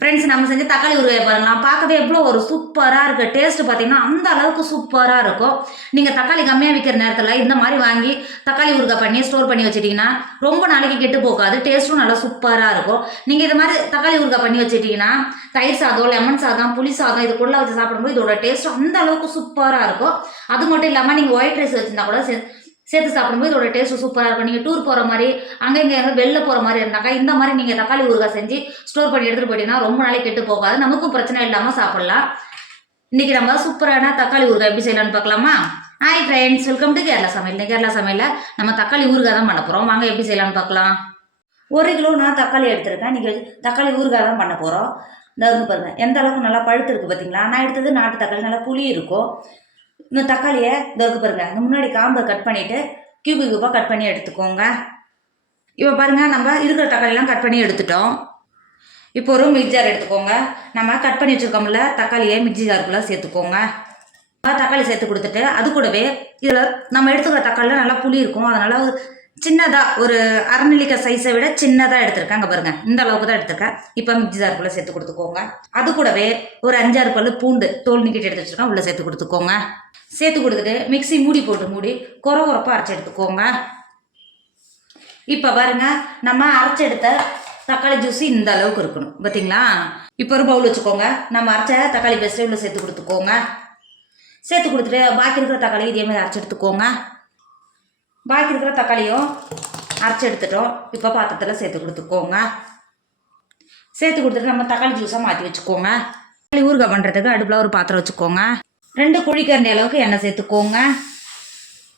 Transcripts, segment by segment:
Friends நம்ம செஞ்ச தக்காளி உருவாய் பாருங்களா பார்க்கவே எவ்வளோ ஒரு சூப்பராக இருக்குது டேஸ்ட் பார்த்தீங்கன்னா அந்த அளவுக்கு சூப்பராக இருக்கும். நீங்கள் தக்காளி கம்மியாக விற்கிற நேரத்தில் இந்த மாதிரி வாங்கி தக்காளி ஊறுகாய் பண்ணி ஸ்டோர் பண்ணி வச்சிட்டிங்கன்னா ரொம்ப நாளைக்கு கெட்டு போகாது. டேஸ்ட்டும் நல்லா சூப்பராக இருக்கும். நீங்கள் இது மாதிரி தக்காளி ஊறுகாய் பண்ணி வச்சிட்டிங்கன்னா தயிர் சாதம் லெமன் சாதம் புளி சாதம் இது கூட வச்சு சாப்பிடும்போது இதோட டேஸ்ட் அந்த அளவுக்கு சூப்பராக இருக்கும். அது மட்டும் இல்லாமல் நீங்கள் ஒயிட் ரைஸ் வச்சுருந்தா கூட சேர்த்து சாப்பிடும்போது இதோட டேஸ்ட் சூப்பராக இருக்கும். நீங்கள் டூர் போகிற மாதிரி அங்கே இங்கே எங்கே வெளில போகிற மாதிரி இருந்தாக்கா இந்த மாதிரி நீங்கள் தக்காளி ஊறுகாய் செஞ்சு ஸ்டோர் பண்ணி எடுத்துகிட்டு போயிட்டீங்கன்னா ரொம்ப நாளைக்கு கெட்டு போகாது. நமக்கும் பிரச்சனை இல்லாமல் சாப்பிடலாம். இன்றைக்கி நம்ம சூப்பரான தக்காளி ஊறுகாய் எப்படி செய்யலாம்னு பார்க்கலாமா? Hi friends welcome to Kerala சமையல் இந்த கேரளா சமையலில் நம்ம தக்காளி ஊறுகாய் தான் பண்ண போகிறோம் வாங்க எப்படி செய்யலாம்னு பார்க்கலாம். ஒரு கிலோ நான் தக்காளி எடுத்திருக்கேன். நீங்கள் தக்காளி ஊறுகாய் தான் பண்ண போகிறோம் இந்த பாருங்கள் எந்த அளவுக்கு நல்லா பழுத்து இருக்குது பார்த்தீங்களா நான் எடுத்தது நாட்டு தக்காளி நல்லா புளி இருக்கும். இந்த தக்காளியை இந்த பாருங்கள் பாருங்க. இந்த முன்னாடி காம்பை கட் பண்ணிவிட்டு கியூபு கியூபாக கட் பண்ணி எடுத்துக்கோங்க. இப்போ பாருங்க நம்ம இருக்கிற தக்காளிலாம் கட் பண்ணி எடுத்துட்டோம். இப்போ ஒரு மிக்ஸி ஜார் எடுத்துக்கோங்க. நம்ம கட் பண்ணி வச்சுருக்கோம்ல தக்காளியை மிக்ஸி ஜாருக்குள்ளே சேர்த்துக்கோங்க. தக்காளி சேர்த்து கொடுத்துட்டு அது கூடவே இதில் நம்ம எடுத்துக்கிற தக்காளியில் நல்லா புளி இருக்கும். அதனால் சின்னதாக ஒரு அரநெல்லிக்காய் சைஸை விட சின்னதாக எடுத்திருக்கேன். அங்கே பாருங்க. இந்த அளவுக்கு தான் எடுத்திருக்கேன். இப்போ மிக்ஸி ஜாருக்குள்ளே சேர்த்து கொடுத்துக்கோங்க. அது கூடவே ஒரு அஞ்சாறு பல்லு பூண்டு தோல் நிக்கிட்டு எடுத்து வச்சுருக்கேன். உள்ளே சேர்த்து கொடுத்துக்கோங்க. சேர்த்து கொடுத்துட்டு மிக்ஸி மூடி போட்டு மூடி குறை குறப்பாக அரைச்சி எடுத்துக்கோங்க. இப்போ பாருங்க நம்ம அரைச்சி எடுத்த தக்காளி ஜூஸ் இந்த அளவுக்கு இருக்கணும். பார்த்தீங்களா இப்போ ஒரு பவுல் வச்சுக்கோங்க. நம்ம அரைச்ச தக்காளி பேஸ்ட்டு உள்ளே சேர்த்து கொடுத்துக்கோங்க. சேர்த்து கொடுத்துட்டு பாக்கி இருக்கிற தக்காளி இதே மாதிரி அரைச்சி எடுத்துக்கோங்க. பாக்கி இருக்கிற தக்காளியும் அரைச்சி எடுத்துட்டோம். இப்போ பாத்திரத்தில் சேர்த்து கொடுத்துக்கோங்க. சேர்த்து கொடுத்துட்டு நம்ம தக்காளி ஜூஸாக மாற்றி வச்சுக்கோங்க. தக்காளி ஊறுகாய் பண்ணுறதுக்கு அடுப்பில் ஒரு பாத்திரம் வச்சுக்கோங்க. ரெண்டு குழிக்கரண்டி அளவுக்கு எண்ணெய் சேர்த்துக்கோங்க.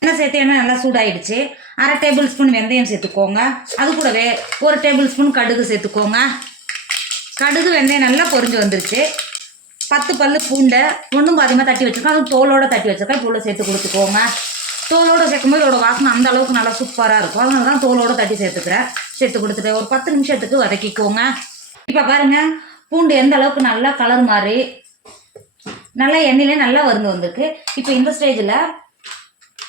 எண்ணெய் சேர்த்து எண்ணெய் நல்லா சூடாயிடுச்சு. அரை டேபிள் ஸ்பூன் வெந்தயம் சேர்த்துக்கோங்க. அது கூடவே ஒரு டேபிள் ஸ்பூன் கடுகு சேர்த்துக்கோங்க. கடுகு வெந்தயம் நல்லா பொறிஞ்சு வந்துருச்சு. பத்து பல்லு பூண்டை ஒன்றும் பாதியமாக தட்டி வச்சுருக்கோம். அதுவும் தோலோடு தட்டி வச்சுருக்கோம். இப்போ உள்ள சேர்த்து கொடுத்துக்கோங்க. தோலோட சேர்க்கும்போது இதோட வாசனை அந்த அளவுக்கு நல்லா சூப்பராக இருக்கும். அதனால தான் தோலோடு தட்டி சேர்த்துக்கிறேன். சேர்த்து கொடுத்துட்டு ஒரு பத்து நிமிஷத்துக்கு வதக்கிக்கோங்க. இப்போ பாருங்க பூண்டு எந்த அளவுக்கு நல்லா கலர் மாறி நல்லா எண்ணெயிலே நல்லா வருந்து வந்திருக்கு. இப்போ இந்த ஸ்டேஜில்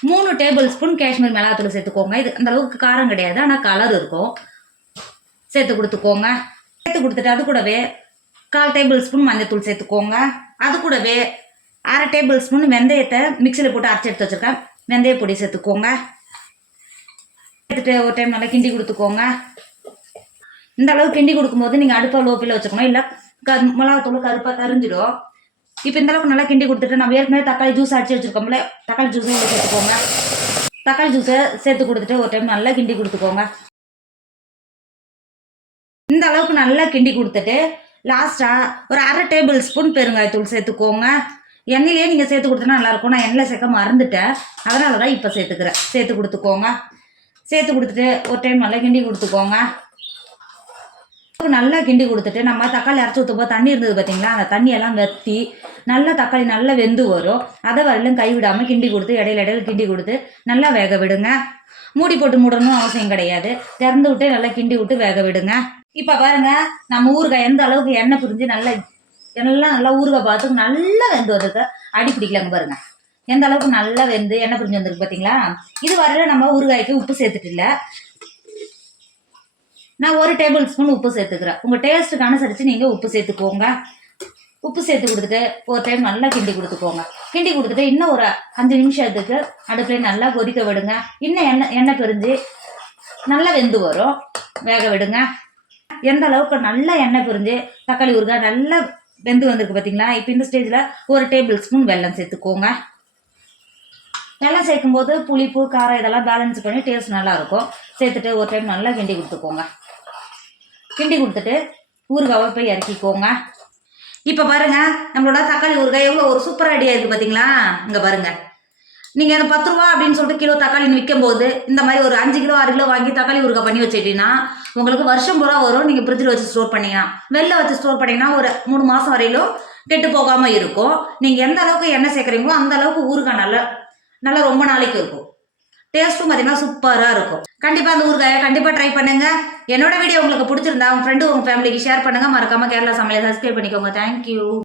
மூணு டேபிள் ஸ்பூன் காஷ்மீர் மிளகாத்தூள் சேர்த்துக்கோங்க. இது அந்த அளவுக்கு காரம் கிடையாது ஆனால் கலர் இருக்கும். சேர்த்து கொடுத்துக்கோங்க. சேர்த்து கொடுத்துட்டு அது கூடவே கால் டேபிள் ஸ்பூன் மஞ்சத்தூள் சேர்த்துக்கோங்க. அது கூடவே அரை டேபிள் ஸ்பூன் வெந்தயத்தை மிக்சியில் போட்டு அரைச்சி எடுத்து வச்சுருக்கேன். வெந்தய பொடி சேர்த்துக்கோங்க. சேர்த்துட்டு ஒரு டைம் நல்லா கிண்டி கொடுத்துக்கோங்க. இந்த அளவு கிண்டி கொடுக்கும்போது நீங்கள் அடுப்பை லோப்பில் வச்சுக்கணும். இல்லை க மிளகாத்தூள் கருப்பாக கரிஞ்சிடும். இப்போ இந்த அளவுக்கு நல்லா கிண்டி கொடுத்துட்டு நம்ம ஏற்கனவே தக்காளி ஜூஸ் அடிச்சு வச்சுருக்கோம்ல தக்காளி ஜூஸும் உள்ள சேர்த்துக்கோங்க. தக்காளி ஜூஸை சேர்த்து கொடுத்துட்டு ஒரு டைம் நல்லா கிண்டி கொடுத்துக்கோங்க. இந்த அளவுக்கு நல்லா கிண்டி கொடுத்துட்டு லாஸ்ட்டாக ஒரு அரை டேபிள் ஸ்பூன் பெருங்காயத்தூள் சேர்த்துக்கோங்க. எண்ணெயிலேயே நீங்கள் சேர்த்து கொடுத்தா நல்லாயிருக்கும். நான் எண்ணெயில் சேர்க்க மறந்துட்டேன். அதனால தான் இப்போ சேர்த்துக்கிறேன். சேர்த்து கொடுத்துக்கோங்க. சேர்த்து கொடுத்துட்டு ஒரு டைம் நல்லா கிண்டி கொடுத்துக்கோங்க. நல்லா கிண்டி கொடுத்துட்டு நம்ம தக்காளி அரைச்சி ஊற்றும்போது தண்ணி இருந்தது பார்த்தீங்களா அந்த தண்ணியெல்லாம் வற்றி நல்லா தக்காளி நல்லா வெந்து வரும். அதை வரலும் கை விடாமல் கிண்டி கொடுத்து இடையில இடையில கிண்டி கொடுத்து நல்லா வேக விடுங்க. மூடி போட்டு மூடணும் அவசியம் கிடையாது. திறந்து விட்டு நல்லா கிண்டி விட்டு வேக விடுங்க. இப்போ பாருங்க நம்ம ஊறுகாய் எந்த அளவுக்கு எண்ணெய் பிரிஞ்சு நல்லா எல்லாம் நல்லா ஊறுகாய் பார்த்து நல்லா வெந்து வந்திருக்கு அடி பிடிக்கலங்க பாருங்க. எந்த அளவுக்கு நல்லா வெந்து எண்ணெய் பிரிஞ்சு வந்திருக்கு பார்த்தீங்களா இது வரையில நம்ம ஊறுகாய்க்கு உப்பு சேர்த்துட்டு இல்லை. நான் ஒரு டேபிள் ஸ்பூன் உப்பு சேர்த்துக்கிறேன். உங்கள் டேஸ்ட்டுக்கு அனுசரித்து நீங்கள் உப்பு சேர்த்துக்கோங்க. உப்பு சேர்த்து கொடுத்துட்டு ஒரு டைம் நல்லா கிண்டி கொடுத்துக்கோங்க. கிண்டி கொடுத்துட்டு இன்னும் ஒரு அஞ்சு நிமிஷத்துக்கு அடுப்பில் நல்லா கொதிக்க விடுங்க. இன்னும் எண்ணெய் எண்ணெய் பிரிஞ்சு நல்லா வெந்து வரும். வேக விடுங்க. எந்த அளவுக்கு நல்லா எண்ணெய் பிரிஞ்சு தக்காளி ஊறுகாய் நல்லா வெந்து வந்திருக்கு பார்த்தீங்களா இப்போ இந்த ஸ்டேஜில் ஒரு டேபிள் ஸ்பூன் வெல்லம் சேர்த்துக்கோங்க. வெல்லம் சேர்க்கும்போது புளிப்பு காரம் இதெல்லாம் பேலன்ஸ் பண்ணி டேஸ்ட் நல்லாயிருக்கும். சேர்த்துட்டு ஒரு டைம் நல்லா கிண்டி கொடுத்துக்கோங்க. கிண்டி கொடுத்துட்டு ஊறுகாவை போய் இறக்கிக்கோங்க. இப்போ பாருங்க நம்மளோட தக்காளி ஊறுகாய் எவ்வளோ ஒரு சூப்பர் ஐடியா இருக்குது பார்த்தீங்களா இங்கே பாருங்க. நீங்கள் அந்த பத்து ரூபா அப்படின்னு சொல்லிட்டு கிலோ தக்காளி விற்கும் போது இந்த மாதிரி ஒரு அஞ்சு கிலோ ஆறு கிலோ வாங்கி தக்காளி ஊறுகாய் பண்ணி வச்சுட்டீங்கன்னா உங்களுக்கு வருஷம் பூரா வரும். நீங்கள் ஃப்ரிட்ஜில் வச்சு ஸ்டோர் பண்ணீங்கன்னா வெளில வச்சு ஸ்டோர் பண்ணீங்கன்னா ஒரு மூணு மாதம் வரையிலும் கெட்டு போகாமல் இருக்கும். நீங்கள் எந்த அளவுக்கு எண்ணெய் சேர்க்குறீங்களோ அந்த அளவுக்கு ஊறுகாய் நல்லா நல்லா ரொம்ப நாளைக்கு இருக்கும். டேஸ்ட்டும் பார்த்தீங்கன்னா சூப்பராக இருக்கும். கண்டிப்பாக அந்த ஊறுகாயை கண்டிப்பாக ட்ரை பண்ணுங்க. என்னோட வீடியோ உங்களுக்கு பிடிச்சிருந்தா உங்கள் ஃப்ரெண்டு உங்கள் ஃபேமிலிக்கு ஷேர் பண்ணுங்கள் மறக்காமல் கேரளா சமையலை சப்ஸ்கிரைப் பண்ணிக்கோங்க. தேங்க்யூ